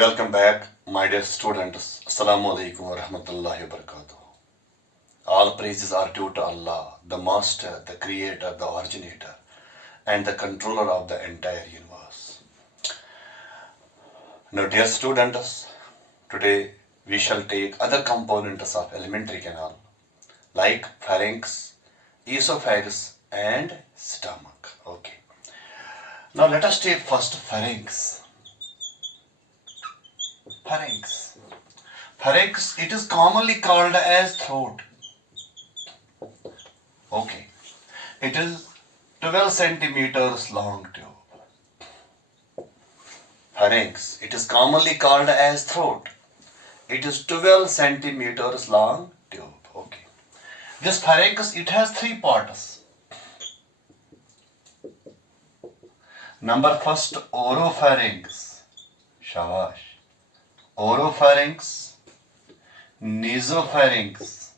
Welcome back, my dear students. Assalamu alaikum wa rahmatullahi wa barakatuh. All praises are due to Allah, the Master, the Creator, the Originator, and the Controller of the entire universe. Now, dear students, today we shall take other components of alimentary canal, like pharynx, esophagus, and stomach. Okay. Now, let us take first pharynx. Pharynx. Pharynx, it is commonly called as throat. Okay. It is 12 centimeters long tube. Pharynx, it is commonly called as throat. It is 12 centimeters long tube. Okay. This pharynx, it has three parts. Number first, oropharynx. Shabash. Oropharynx, nasopharynx,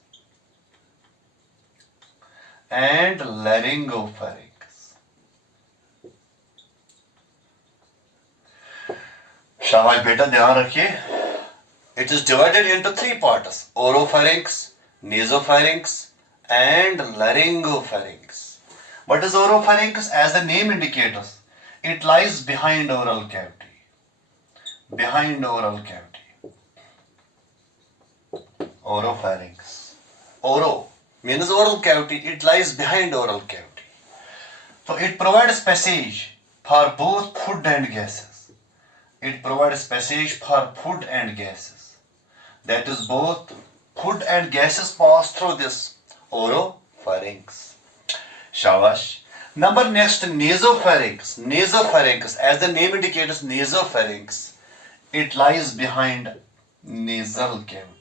and laryngopharynx. शाबाश बेटा ध्यान रखिए. It is divided into three parts: oropharynx, nasopharynx, and laryngopharynx. What is oropharynx? As the name indicates, it lies behind oral cavity. Behind oral cavity. Oropharynx. Oro means oral cavity. It lies behind oral cavity. So it provides passage for both food and gases. It provides passage for food and gases. That is, both food and gases pass through this oropharynx. Shabash. Number next, nasopharynx. Nasopharynx, as the name indicates, nasopharynx. It lies behind nasal cavity.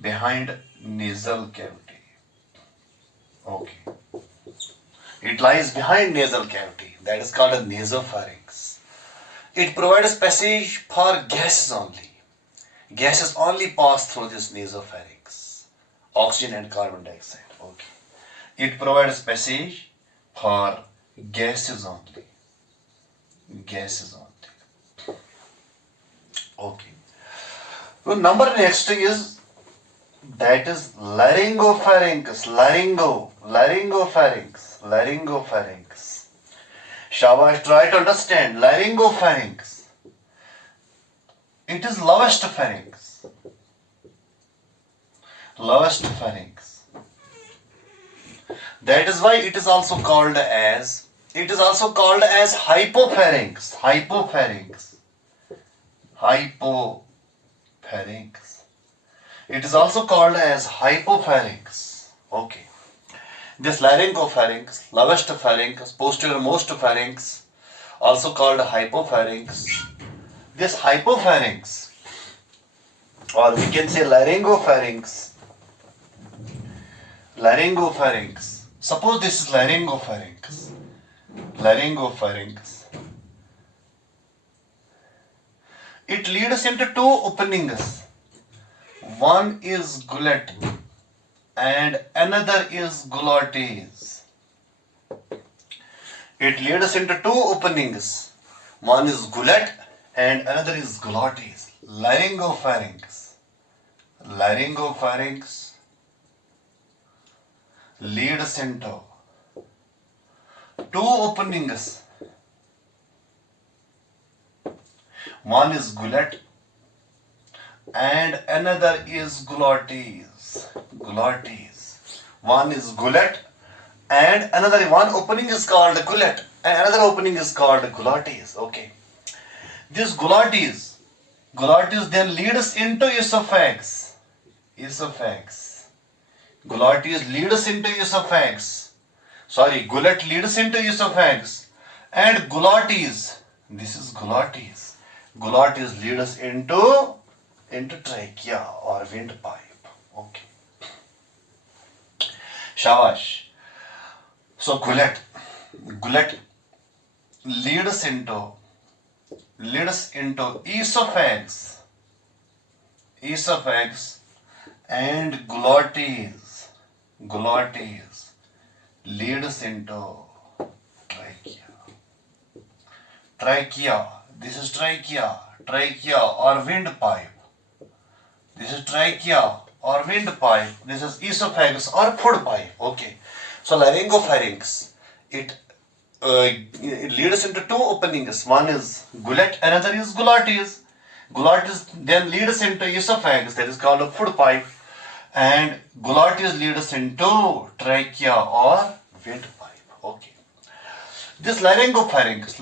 Behind nasal cavity. Okay. It lies behind nasal cavity. That is called a nasopharynx. It provides passage for gases only. Gases only pass through this nasopharynx. Oxygen and carbon dioxide. Okay. It provides passage for gases only. Gases only. Okay. So number next is, that is laryngopharynx. Laryngopharynx. Shabash, try to understand. Laryngopharynx. It is lowest pharynx. Lowest pharynx. That is why it is also called as hypopharynx. Hypopharynx. It is also called as hypopharynx. Okay. This laryngopharynx, lowest pharynx, posterior-most pharynx, also called hypopharynx. This hypopharynx, or we can say laryngopharynx. Suppose this is laryngopharynx. It leads into two openings. One is gullet and another is glottis. It leads into two openings. One is gullet and another is glottis. Laryngopharynx leads into two openings. One is gullet and another is glottis. One is gullet and one opening is called gullet and another opening is called glottis. Okay. This glottis then leads into esophagus. Glottis leads into esophagus. Gullet leads into esophagus, and glottis, this is glottis. Glottis leads into trachea or windpipe. Okay. Shabash. So gullet leads into esophagus, and glottis leads into trachea. This is trachea. trachea or windpipe. This is trachea or windpipe. This is esophagus or food pipe. Okay. So laryngopharynx, it leads into two openings. One is gullet, another is glottis. Glottis then leads into esophagus, that is called a food pipe, and glottis leads into trachea or windpipe. Okay. This laryngopharynx,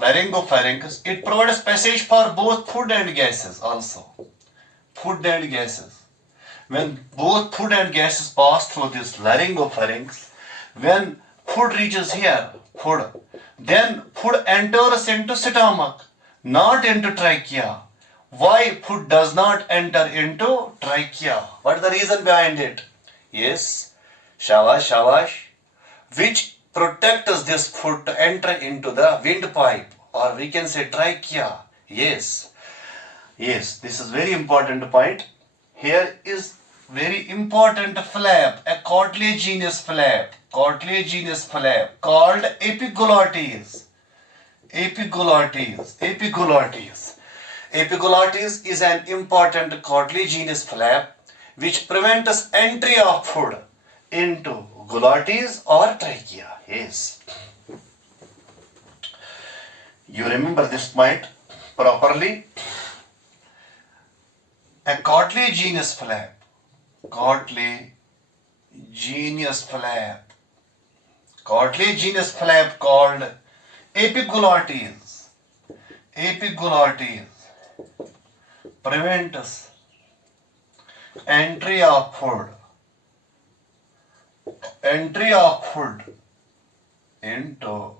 it provides passage for both food and gases also. Food and gases. When both food and gases pass through this laryngopharynx, when food reaches here, then food enters into stomach, not into trachea. Why food does not enter into trachea? What is the reason behind it? Yes, shabash. Which protects this food to enter into the windpipe, or we can say trachea. Yes, this is very important point. Here is very important flap, a cartilaginous flap called epiglottis. Epiglottis is an important cartilaginous flap which prevents entry of food into glottis or trachea. Yes. You remember this point properly. A cartilaginous flap called epiglottis prevents entry of food into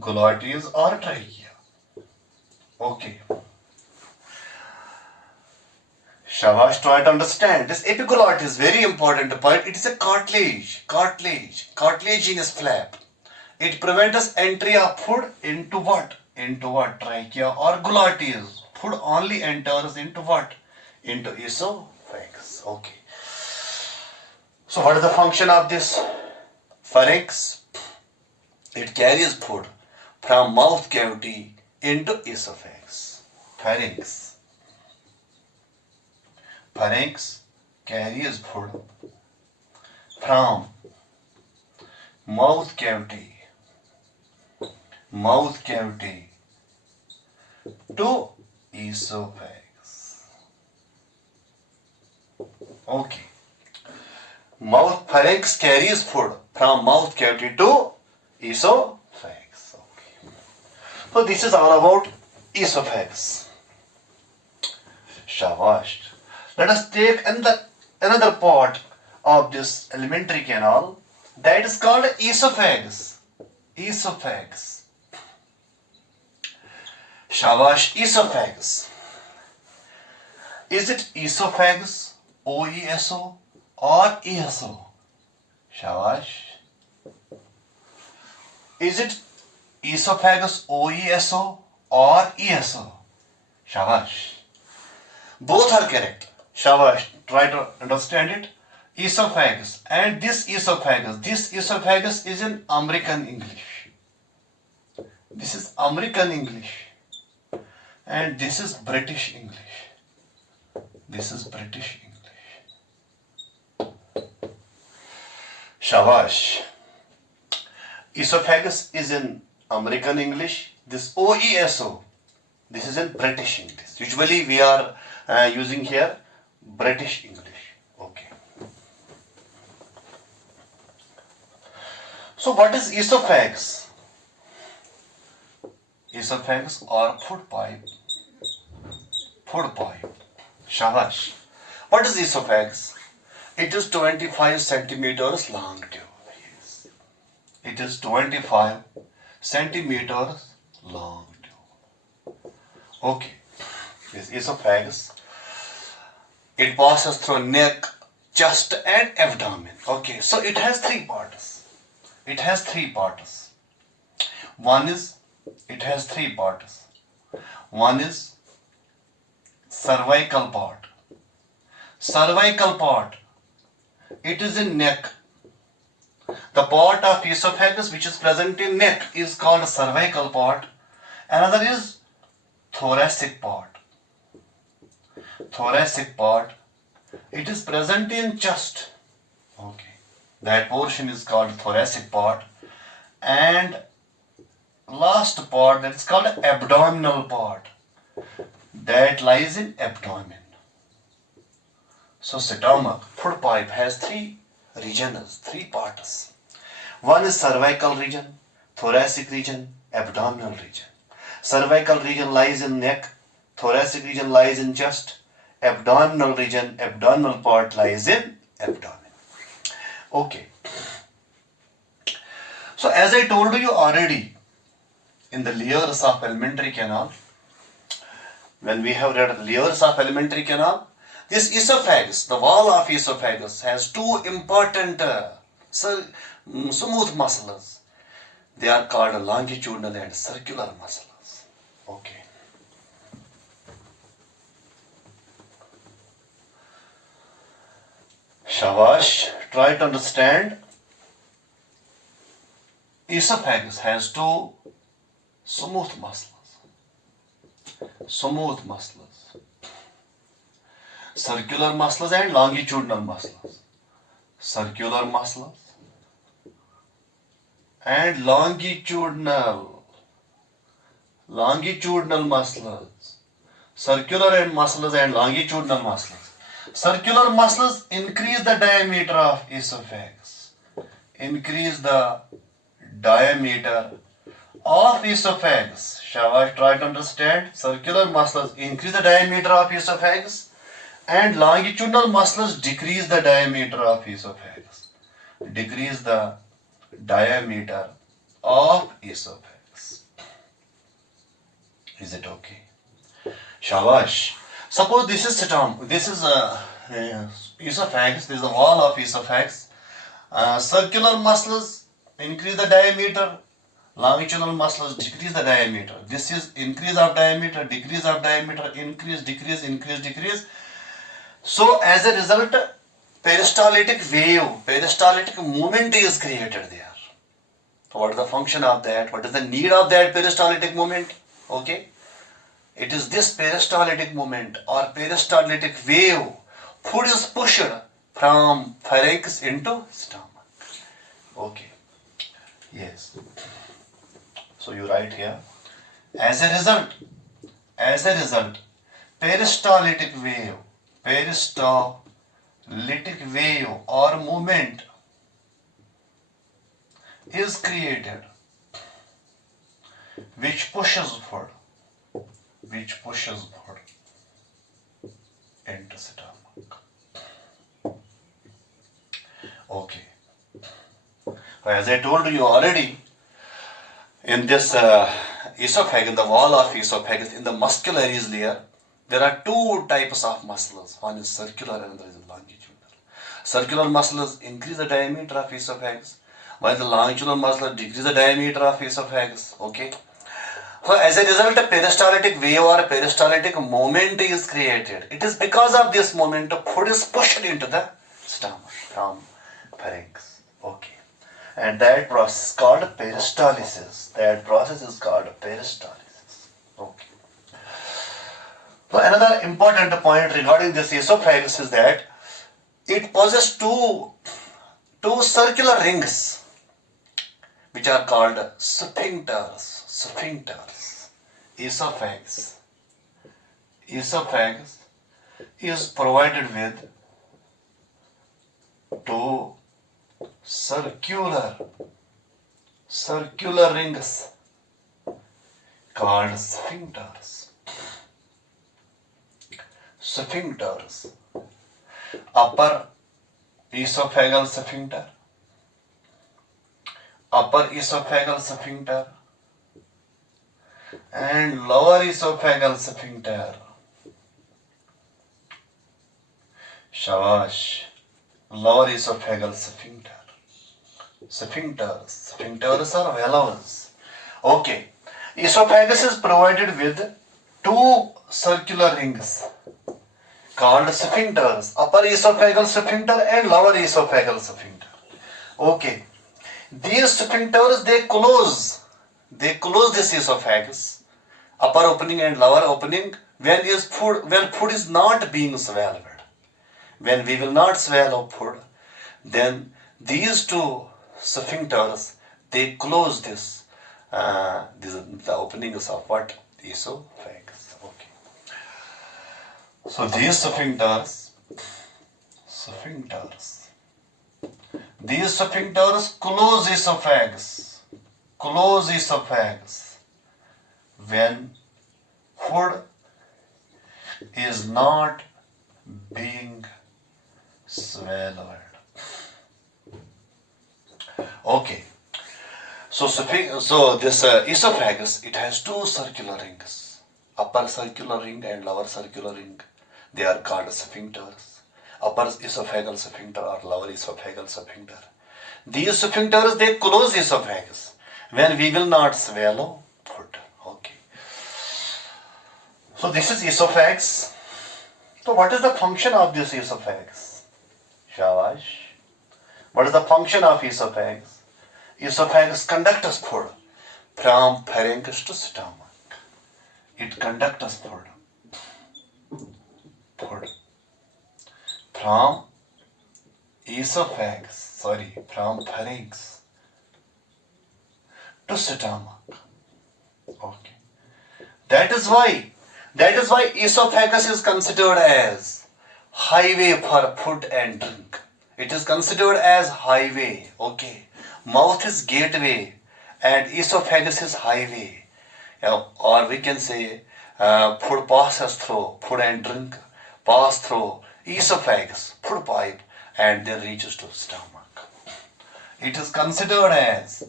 glottis or trachea. Okay. Shabash, try to understand. This epiglottis is very important point. It is a cartilaginous flap. It prevents entry of food into what? Trachea or glottis. Food only enters into what? Into esophagus. Okay. So what is the function of this pharynx? It carries food from mouth cavity into esophagus. Pharynx carries food from mouth cavity to esophagus. Okay. Pharynx carries food from mouth cavity to esophagus. Okay. So this is all about esophagus. Shabash. Let us take another part of this alimentary canal, that is called esophagus. Shabash, esophagus. Is it esophagus, OESO, or ESO? Shabash. Is it esophagus, OESO, or ESO? Shabash. Both are correct. Shabash. Try to understand it. Esophagus. And this esophagus is in American English. This is American English. And this is British English. Shabash. Esophagus is in American English. This OESO, this is in British English. Usually we are using here British English. Okay. So what is esophagus? Esophagus or food pipe. Shabash. What is esophagus? It is 25 centimeters long tube. Yes. It is 25 centimeters long tube. Okay. This esophagus, it passes through neck, chest and abdomen. Okay. So it has three parts. One is cervical part. It is in neck. The part of esophagus which is present in neck is called cervical part, Another is thoracic part. Thoracic part, it is present in chest. Okay, that portion is called thoracic part. And last part, that is called abdominal part, that lies in abdomen. So stomach, food pipe has three regions, three parts. One is cervical region, thoracic region, abdominal region. Cervical region lies in neck, thoracic region lies in chest, abdominal region, abdominal part lies in abdomen. Okay. So as I told you already, in the layers of alimentary canal, when we have read layers of alimentary canal, this esophagus, the wall of esophagus, has two important smooth muscles. They are called longitudinal and circular muscles. Okay. Shabash, try to understand. Esophagus has two smooth muscles. Smooth muscles. Circular muscles and longitudinal muscles. Circular muscles and longitudinal muscles. Circular and muscles and longitudinal muscles. Circular muscles increase the diameter of esophagus. Increase the diameter of esophagus. Shall I try to understand? Circular muscles increase the diameter of esophagus and longitudinal muscles decrease the diameter of esophagus. Decrease the diameter of esophagus. Is it okay? Shabash. Suppose this is stomach. This is esophagus. This is the wall of esophagus. Circular muscles increase the diameter. Longitudinal muscles decrease the diameter. This is increase of diameter, decrease of diameter, increase, decrease, increase, decrease. So as a result, peristaltic wave, peristaltic movement is created there. What is the function of that? What is the need of that peristaltic movement? Okay. It is this peristaltic movement or peristaltic wave. Food is pushed from pharynx into stomach. Okay. Yes. So you write here. As a result, peristaltic wave or movement is created which pushes food into stomach. Okay. As I told you already, in this esophagus, in the wall of esophagus, in the muscularis layer, there are two types of muscles. One is circular and another is longitudinal. Circular muscles increase the diameter of esophagus, while the longitudinal muscles decrease the diameter of esophagus. Okay. So as a result, a peristaltic wave or a peristaltic movement is created. It is because of this movement, food is pushed into the stomach from pharynx. Okay. And that process is called peristalsis. Okay. So another important point regarding this esophagus is that it possesses two circular rings which are called sphincters. Esophagus is provided with two circular rings called sphincters. Upper esophageal sphincter and lower esophageal sphincter. Shabash. Lower esophageal sphincter. Sphincters are valves. Okay. Esophagus is provided with two circular rings called sphincters. Upper esophageal sphincter and lower esophageal sphincter. Okay. These sphincters, they close this esophagus upper opening and lower opening, when food is not being swallowed. When we will not swallow food, then these two sphincters, they close this, the openings of what? Esophagus. Okay. So these sphincters, these sphincters close esophagus when food is not being swallowed. Okay. So this esophagus, it has two circular rings, upper circular ring and lower circular ring. They are called sphincters. Upper esophageal sphincter or lower esophageal sphincter. These sphincters, they close esophagus when we will not swallow food. Okay. So this is esophagus. So what is the function of this esophagus? Shabash. What is the function of esophagus? Esophagus conducts food from pharynx to stomach. It conducts food from from pharynx to stomach. Okay. That is why esophagus is considered as highway for food and drink. It is considered as highway. Okay. Mouth is gateway and esophagus is highway. Or we can say food passes through, food and drink pass through esophagus, food pipe, and then reaches to stomach. It is considered as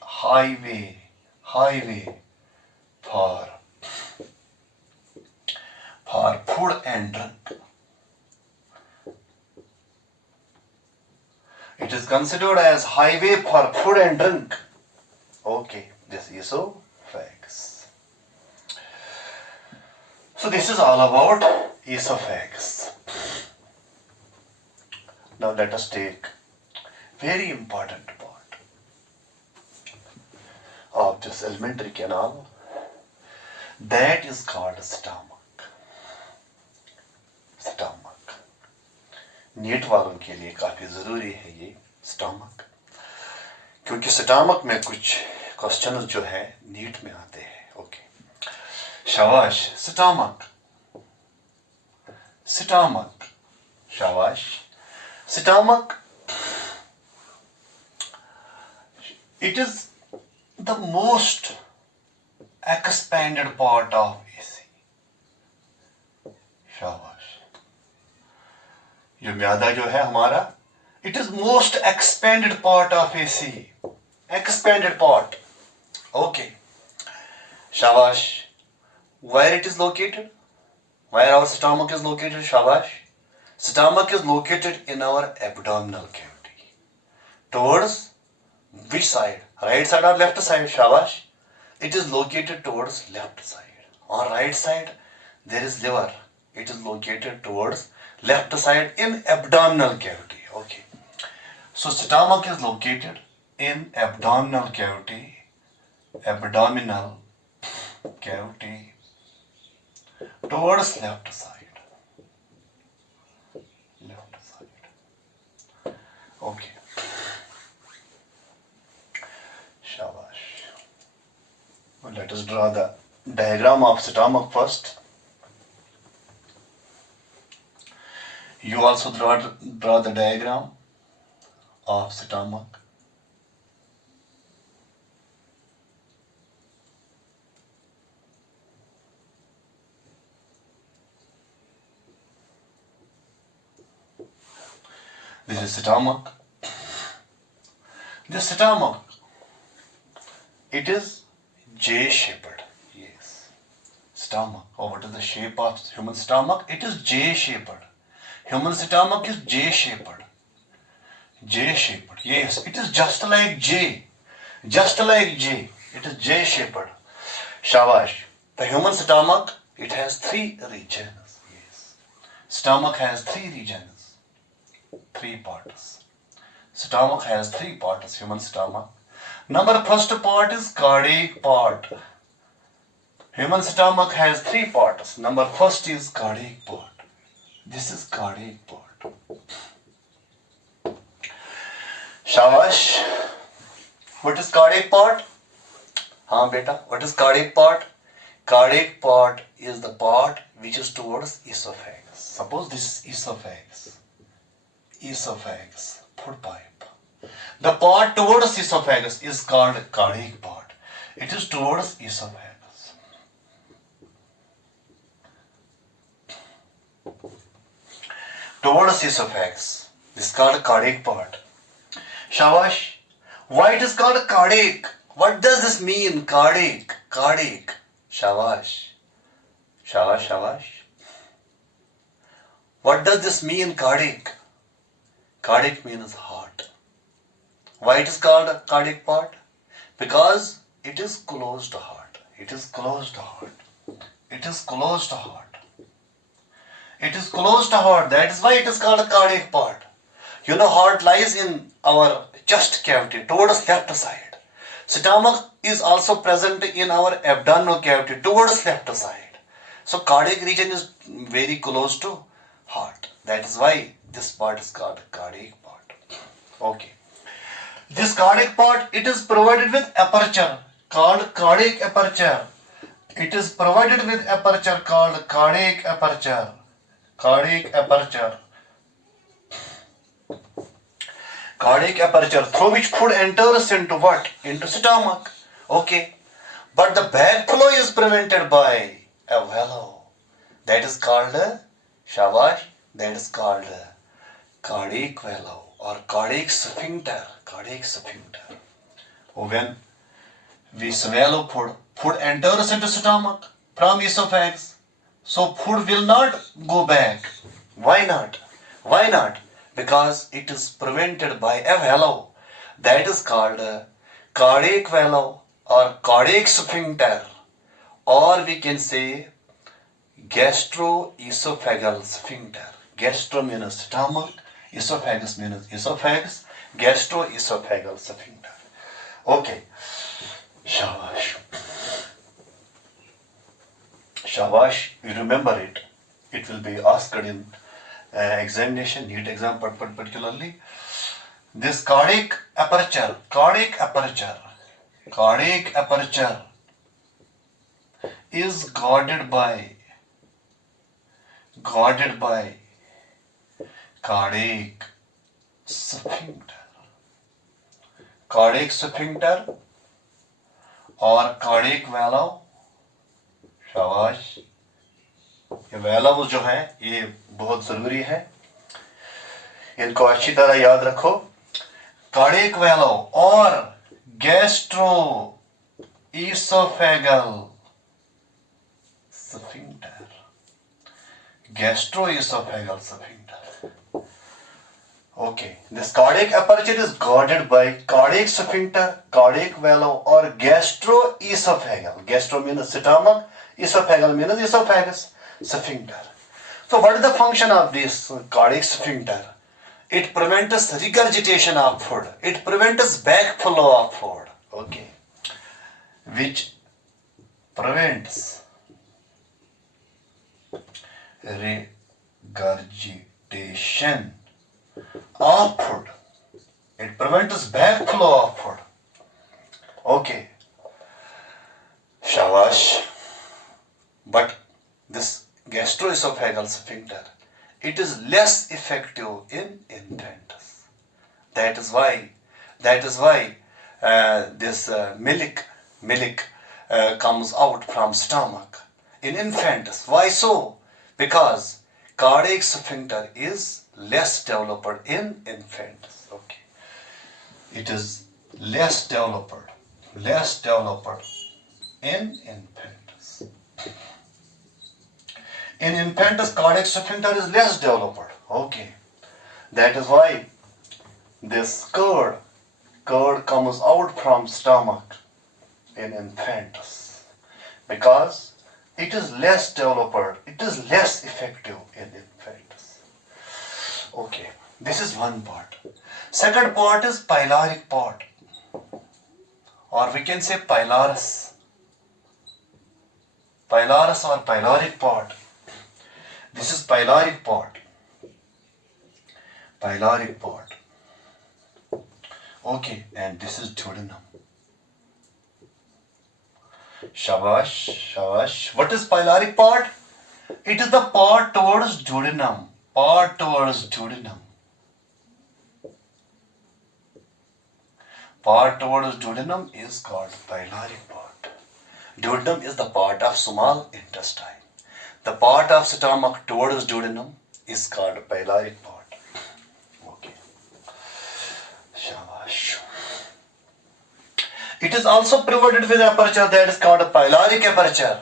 highway for food and drink. It is considered as highway for food and drink. Okay, this esophagus. So this is all about esophagus. Now let us take very important part of this alimentary canal, that is called stomach. NEET वालों के लिए काफी जरूरी है ये stomach, क्योंकि stomach में कुछ क्वेश्चंस जो है नीट में आते हैं. ओके, शाबाश. स्टमक, शाबाश. Stomach, it is the most expanded part of AC. शाबाश. जो म्यादा जो है हमारा, it is most expanded part of AC. Expanded part. Okay. Shabash. Where it is located? Where our stomach is located? Shabash. Stomach is located in our abdominal cavity. Towards which side? Right side or left side? Shabash. It is located towards left side. On right side, there is liver. It is located towards left side in abdominal cavity. Okay. So stomach is located in abdominal cavity towards left side. Okay. Shabash. Well, let us draw the diagram of stomach first. You also draw the diagram of stomach. This is stomach. This stomach, it is J-shaped. Yes. Stomach. Oh, what is the shape of human stomach? It is J-shaped. Human stomach is J-shaped. J-shaped. Yes, it is just like J. Just like J. It is J-shaped. Shabash. The human stomach, it has 3 regions. Yes. Stomach has 3 regions. 3 parts. Stomach has 3 parts, human stomach. Number first part is cardiac part. Human stomach has three parts. Number first is cardiac part. This is cardiac part. Shabash. What is cardiac part? Haan beta, what is cardiac part? Cardiac part is the part which is towards esophagus. Suppose this is esophagus. Esophagus, food pipe. The part towards esophagus is called cardiac part. It is towards esophagus. Towards esophagus. This is called cardiac part. Shabash. Why it is called cardiac? What does this mean? Cardiac. Cardiac. Shabash. Shabash, shabash. What does this mean, cardiac? Cardiac means heart. Why it is called a cardiac part? Because it is close to heart. It is close to heart. It is close to heart. It is close to heart. That is why it is called a cardiac part. You know, heart lies in our chest cavity towards left side. Stomach is also present in our abdominal cavity towards left side. So cardiac region is very close to heart. That is why this part is called cardiac part. Okay. This cardiac part, it is provided with aperture called cardiac aperture. It is provided with aperture called cardiac aperture. Cardiac aperture. Cardiac aperture, through which food enters into what? Into stomach. Okay. But the backflow is prevented by a valve. That is called shabash. That is called cardiac valve or cardiac sphincter. Cardiac sphincter. When we swallow food, food enters into stomach from esophagus. So food will not go back. Why not? Why not? Because it is prevented by a valve. That is called cardiac valve or cardiac sphincter, or we can say gastroesophageal sphincter. Gastro means stomach, esophagus means esophagus, gastroesophageal sphincter. Okay. Shabash. Shabash, you remember it. It will be asked in examination, NEET exam particularly. This cardiac aperture is guarded by cardiac sphincter. Cardiac sphincter और cardiac valve. शाबाश. ये valve जो है ये बहुत जरूरी है, इनको अच्छी तरह याद रखो. कार्डियक valve और gastroesophageal sphincter. Gastroesophageal sphincter. Okay, this cardiac aperture is guarded by cardiac sphincter, cardiac valve or gastroesophageal. Gastro means stomach, esophageal means esophagus, sphincter. So what is the function of this cardiac sphincter? It prevents regurgitation of food. It prevents backflow of food. Okay. Which prevents regurgitation of food. It prevents backflow of food. Okay. Shabash. But this gastroesophageal sphincter, it is less effective in infants. That is why this milk comes out from stomach in infants. Why so? Because cardiac sphincter is less developed in infants. Okay. It is less developed in infants. In infants, cardiac sphincter is less developed. Okay. That is why this curd comes out from stomach in infants. Because it is less developed, it is less effective in infants. Okay. This is one part. Second part is pyloric part. or we can say pylorus. Pylorus or pyloric pod. This is pyloric pod. Pyloric pod. Okay, and this is duodenum. Shabash, shabash. What is pyloric pod? It is the pod towards duodenum. Pod towards duodenum. Pod towards duodenum is called pyloric pod. Duodenum is the part of small intestine. The part of stomach towards duodenum is called pyloric pod. Okay. Shabash. It is also provided with aperture that is called a pyloric aperture.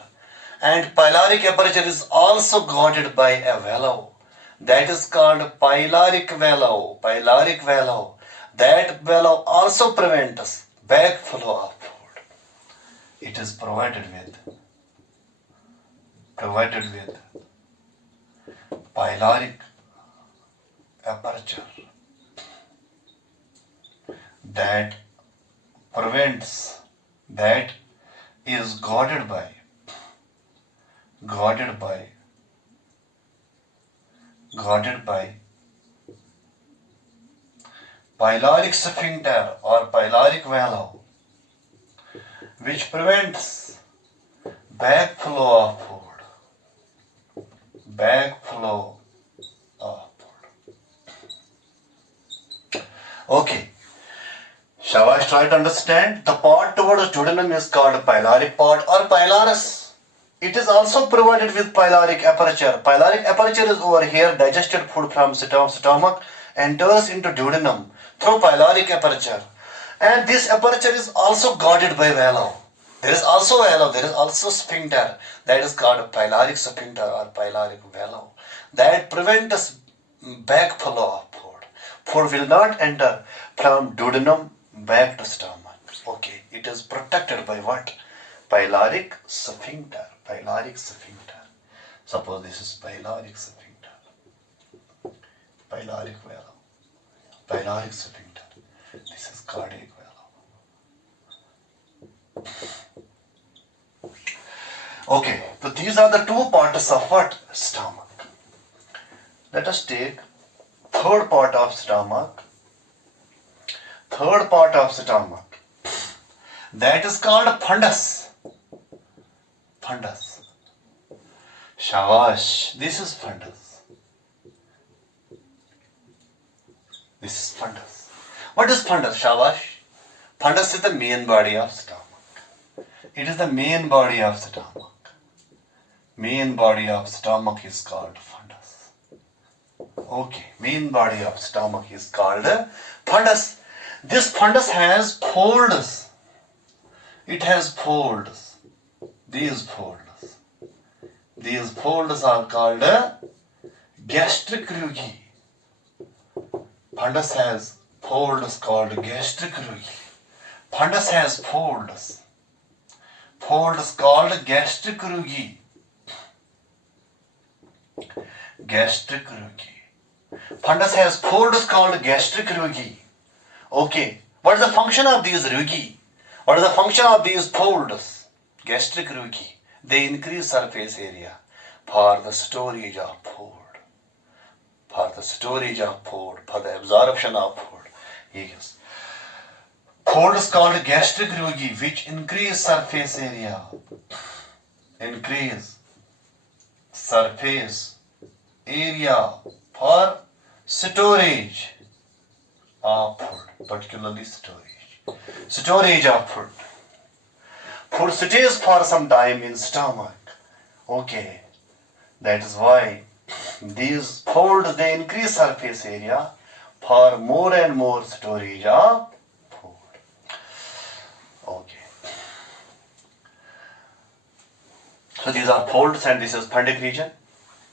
And pyloric aperture is also guarded by a valve. That is called pyloric valve. Pyloric valve. That valve also prevents backflow of food. It is provided with pyloric aperture that prevents, that is guarded by pyloric sphincter or pyloric valve, which prevents backflow of food. Backflow of food. Okay. Shabash, try to understand. The pod towards duodenum is called pyloric pod or pylorus. It is also provided with pyloric aperture. Pyloric aperture is over here. Digested food from stomach enters into duodenum through pyloric aperture. And this aperture is also guarded by valve. There is also valve, there is also sphincter. That is called pyloric sphincter or pyloric valve. That prevents backflow of food. Food will not enter from duodenum back to stomach. Okay, it is protected by what? Pyloric sphincter. Pyloric sphincter. Suppose this is pyloric sphincter. Pyloric valve. Pyloric sphincter. This is cardiac valve. Okay, so these are the two parts of what? Stomach. Let us take third part of stomach. Third part of stomach. That is called fundus. Fundus. Shabash. This is fundus. This is fundus. What is fundus? Shabash. Fundus is the main body of stomach. It is the main body of stomach. Main body of stomach is called fundus. Okay. Main body of stomach is called fundus. This fundus has folds. It has folds. These folds. These folds are called gastric rugae. Fundus has folds called gastric rugae. Fundus has folds. Folds called gastric rugae. Gastric rugae. Fundus has folds called gastric rugae. Okay, what is the function of these rugae? What is the function of these folds? Gastric rugae. They increase surface area for the storage of food. For the storage of food, for the absorption of food. Yes. Folds called gastric rugae, which increase surface area. Increase surface area for storage of food, particularly storage. Storage of food. Food stays for some time in stomach. Okay, that is why these folds, they increase surface area for more and more storage of food. Okay. So these are folds and this is fundic region.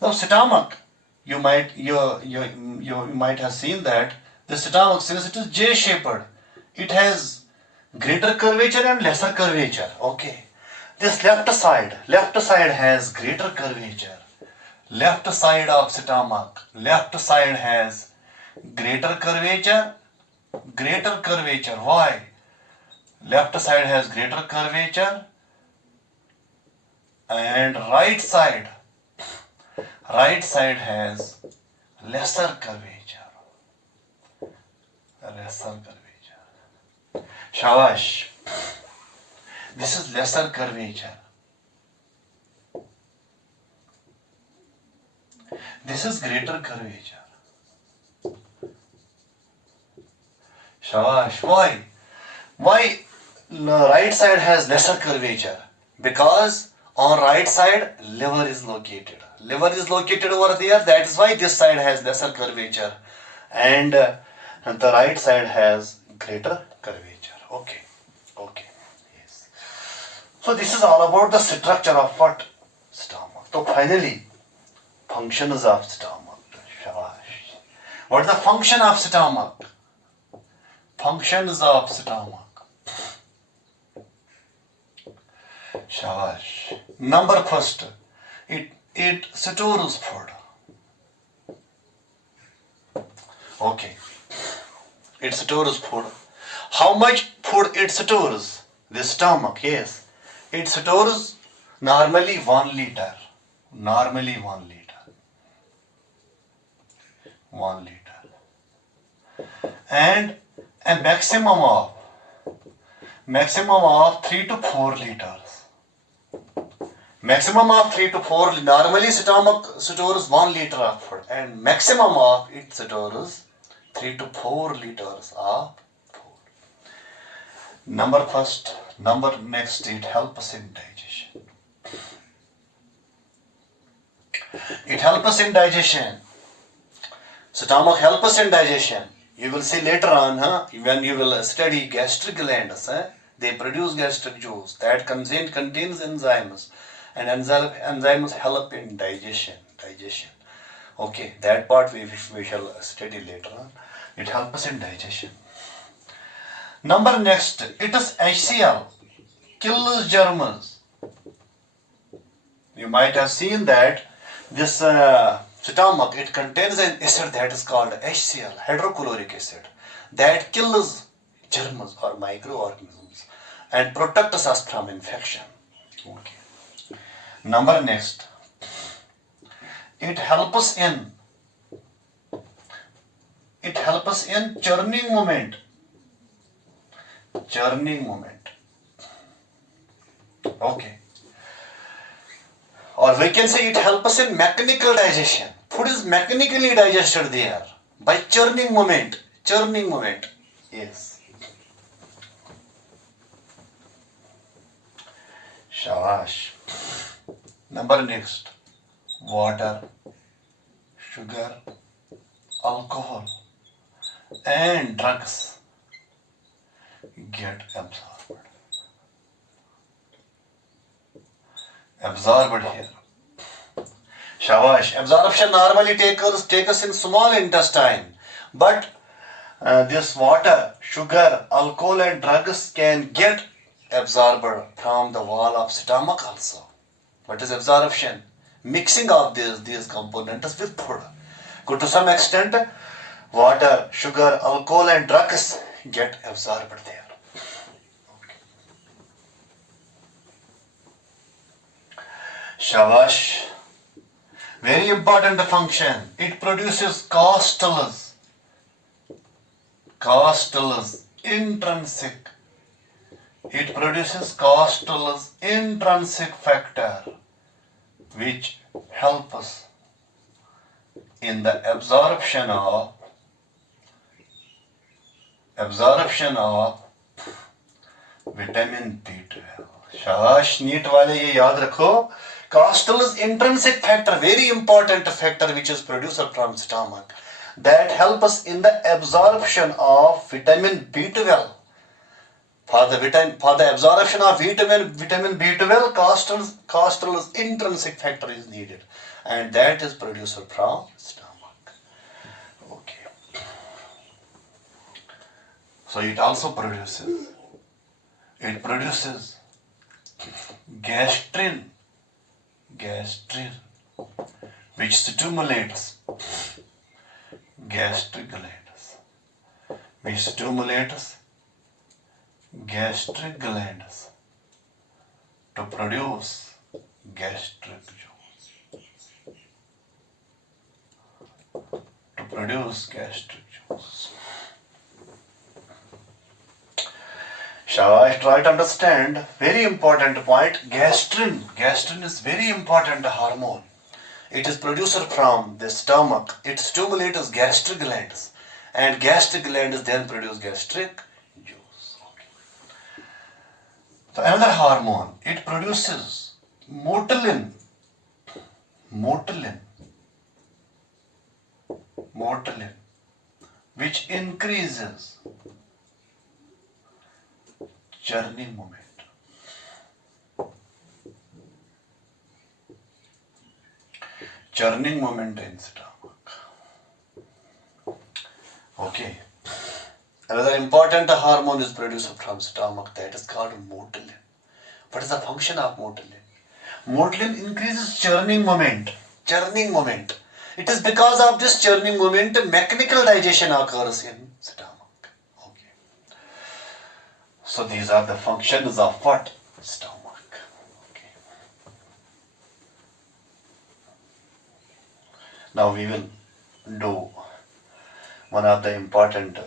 Now stomach, you might have seen that the stomach, since it is J-shaped, it has greater curvature and lesser curvature. Okay. This left side has greater curvature. Left side of stomach, left side has greater curvature. Why? Left side has greater curvature and right side has lesser curvature. Shabash. This is lesser curvature. This is greater curvature. Shabash. Why? Why right side has lesser curvature? Because on right side liver is located. Liver is located over there. That is why this side has lesser curvature, and the right side has greater curvature. Okay. Yes. So this is all about the structure of what? Stomach. So finally, functions of stomach. Shabash. What is the function of stomach? Functions of stomach. Shabash. Number first, it stores food. Okay. It stores food. How much food it stores? The stomach, yes. It stores normally 1 liter. Normally 1 liter. 1 liter. And a maximum of 3 to 4 liters. Maximum of 3 to 4. Normally stomach stores 1 liter of food, and maximum of it stores 3 to 4 liters of food. Number next, it helps in digestion. It helps in digestion. Stomach helps in digestion. You will see later on, when you will study gastric glands, they produce gastric juice that contains enzymes, and enzymes help in digestion. Okay, that part we shall study later on. It helps in digestion. Number next, it is HCl, kills germs. You might have seen that this stomach, it contains an acid that is called HCl, hydrochloric acid, that kills germs or microorganisms and protects us from infection. Okay. Number next, it helps in churning movement. Okay. Or we can say it helps in mechanical digestion. Food is mechanically digested there by churning movement. Yes. Shabash. Number next, water, sugar, alcohol, and drugs get absorbed here. Shabash. Absorption normally take us in small intestine, but this water, sugar, alcohol, and drugs can get absorbed from the wall of stomach also. What is absorption? Mixing of these components with food. To some extent, water, sugar, alcohol, and drugs get absorbed there. Okay. Shabash. Very important function. It produces costals. Intrinsic. It produces costals intrinsic factor, which help us in the absorption of vitamin B12. शाबाश NEET वाले ये याद रखो. Costals intrinsic factor, very important factor which is produced from stomach, that help us in the absorption of vitamin B12. For the absorption of vitamin B12, costals intrinsic factor is needed, and that is produced from stomach. Okay. So it also produces gastrin, which stimulates gastric glands, gastric glands to produce gastric juice. To produce gastric juice. Shall I try to understand? Very important point. Gastrin. Gastrin is very important hormone. It is produced from the stomach. It stimulates gastric glands, and gastric glands then produce gastric juice. Okay. So another hormone. It produces motilin. Motilin. Motilin, which increases churning moment. Churning moment in stomach. Okay. Another important hormone is produced from stomach, that is called motilin. What is the function of motilin? Motilin increases churning moment. Churning moment. It is because of this churning moment mechanical digestion occurs in stomach. Okay. So these are the functions of what? Stomach. Okay. Now we will do one of the important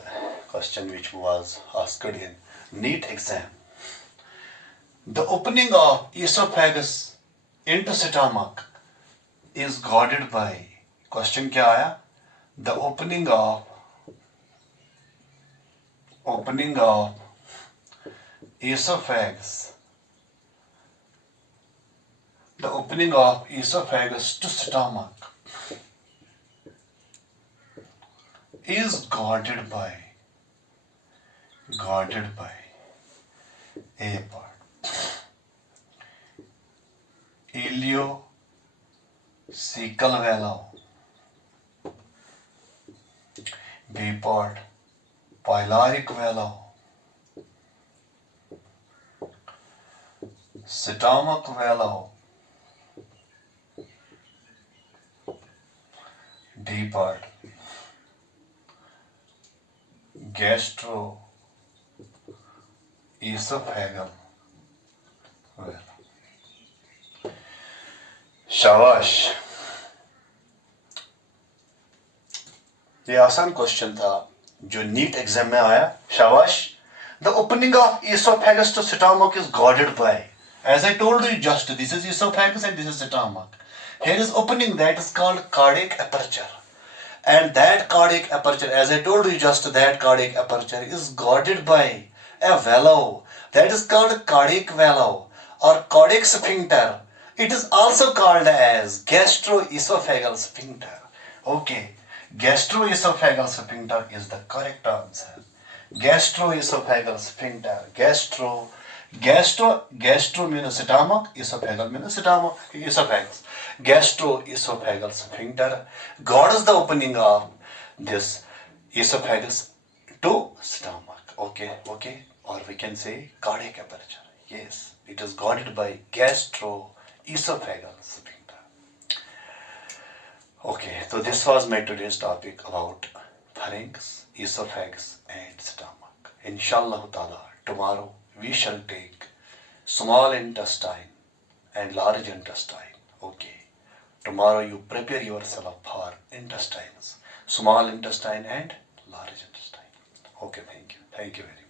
question which was asked in NEET exam. The opening of esophagus into stomach is guarded by, question क्या आया? The opening of esophagus. The opening of esophagus to stomach is guarded by A part, ileocecal valve, B part, pyloric valve, stomach valve, D part, gastroesophageal valve. शाबाश, ये आसान question था जो NEET exam में आया. शाबाश. The opening of esophagus to stomach is guarded by, as I told you just, this is esophagus and this is stomach. Here is opening, that is called cardiac aperture. And that cardiac aperture, as I told you just, that cardiac aperture is guarded by a valve that is called cardiac valve or cardiac sphincter. It is also called as gastroesophageal sphincter. Okay, gastroesophageal sphincter is the correct answer. Gastroesophageal sphincter. Gastro means stomach, esophageal means stomach, esophagus. Gastroesophageal sphincter guards the opening of this esophagus to stomach. Okay, or we can say cardiac aperture. Yes, it is guarded by gastroesophageal sphincter. Okay, so this was my today's topic about pharynx, esophagus and stomach. Inshallah ta'ala, tomorrow we shall take small intestine and large intestine. Okay, tomorrow you prepare yourself for intestines, small intestine and large intestine. Okay, thank you very much.